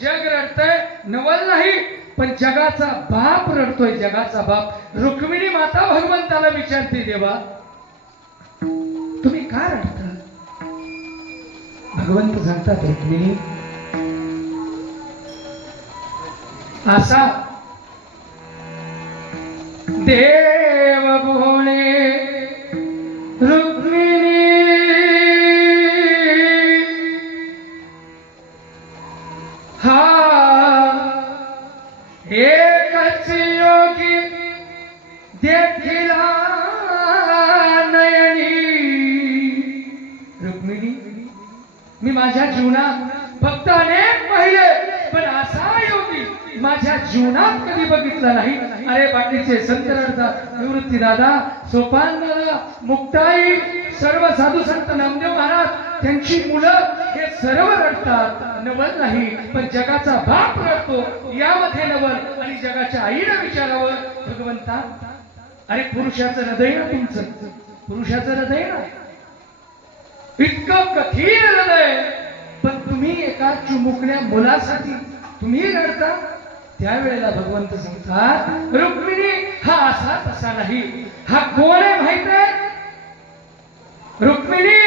जग रडतंय, नवल नाही, पण जगाचा बाप रडतोय. जगाचा बाप रुक्मिणी माता भगवंताला विचारते, देवा तुम्ही का रडता? भगवंत सांगतात, रुक्मिणी असा देव भोळे रुक्मिणी हा एकच योगी देखिला नयनी. रुक्मिणी मी माझ्या जीवनात फक्त अनेक पाहिले, पण असा योगी माझ्या जीवनात कधी बघितला नाही. अरे बाकीचे संत रडतात, निवृत्ती दादा, सोपान दादा, मुक्ताई, सर्व साधू संत, नामदेव महाराज, त्यांची मुलं हे सर्व रडतात, नवल नाही, पण जगाचा बाप रडतो. यामध्ये नवल आणि जगाच्या आईला विचारावं, भगवंता अरे पुरुषाचं हृदय ना तुमचं, पुरुषाचं हृदय ना इतकं कठीण हृदय, पण तुम्ही एका चिमुकल्या मुलासाठी तुम्ही रडता. त्यावेळेला भगवंत सांगतात, रुक्मिणी हा असा तसा नाही, हा कोण आहे माहित आहे? रुक्मिणी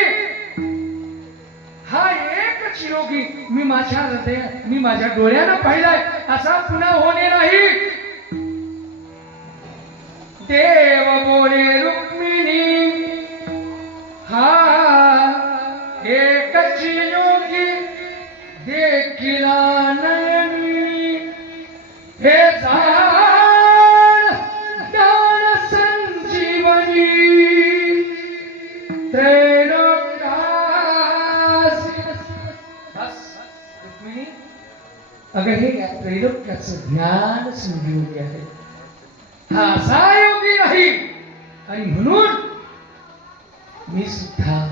हा एकच योगी मी माझ्या हृदयात, मी माझ्या डोळ्यानं पाहिलाय, असा पुन्हा होणे नाही. देव बोले रुक्मिणी हा एकच योगी देखिला नयनी. हे जाण ज्ञान संजीवनी त्रैलोक्यास. रुक्मिणी अगं हे या त्रैलोक्याचं ज्ञान संजीवनी आहे, हा असा योगी नाही, आणि म्हणून मी सुद्धा